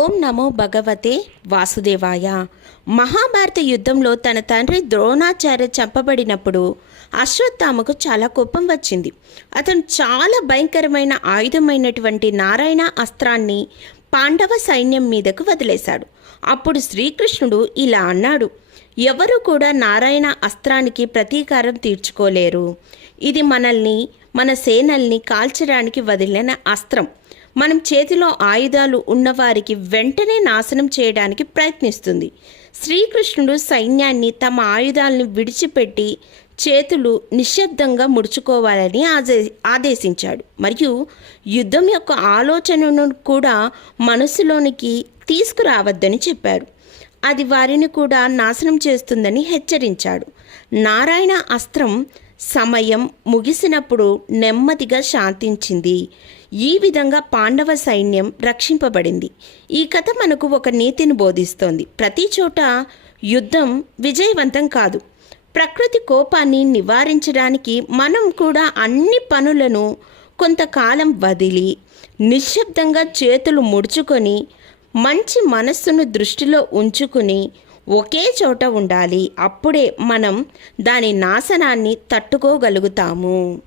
ఓం నమో భగవతే వాసుదేవాయ. మహాభారత యుద్ధంలో తన తండ్రి ద్రోణాచార్య చంపబడినప్పుడు అశ్వత్థామకు చాలా కోపం వచ్చింది. అతను చాలా భయంకరమైన ఆయుధమైనటువంటి నారాయణ అస్త్రాన్ని పాండవ సైన్యం మీదకు వదిలేశాడు. అప్పుడు శ్రీకృష్ణుడు ఇలా అన్నాడు ఎవరు కూడా నారాయణ అస్త్రానికి ప్రతీకారం తీర్చుకోలేరు. ఇది మనల్ని మన సేనల్ని కాల్చడానికి వదిలిన అస్త్రం. మనం చేతిలో ఆయుధాలు ఉన్నవారికి వెంటనే నాశనం చేయడానికి ప్రయత్నిస్తుంది. శ్రీకృష్ణుడు సైన్యాన్ని తమ ఆయుధాలను విడిచిపెట్టి చేతులు నిశ్శబ్దంగా ముడుచుకోవాలని ఆదే ఆదేశించాడు. మరియు యుద్ధం యొక్క ఆలోచనను కూడా మనసులోనికి తీసుకురావద్దని చెప్పారు అది వారిని కూడా నాశనం చేస్తుందని హెచ్చరించాడు. నారాయణ అస్త్రం సమయం ముగిసినప్పుడు నెమ్మదిగా శాంతించింది. ఈ విధంగా పాండవ సైన్యం రక్షింపబడింది. ఈ కథ మనకు ఒక నీతిని బోధిస్తోంది. ప్రతి చోట యుద్ధం విజయవంతం కాదు. ప్రకృతి కోపాన్ని నివారించడానికి మనం కూడా అన్ని పనులను కొంతకాలం వదిలి నిశ్శబ్దంగా చేతులు ముడుచుకొని మంచి మనస్సును దృష్టిలో ఉంచుకుని ఒకే చోట ఉండాలి. అప్పుడే మనం దాని నాశనాన్ని తట్టుకోగలుగుతాము.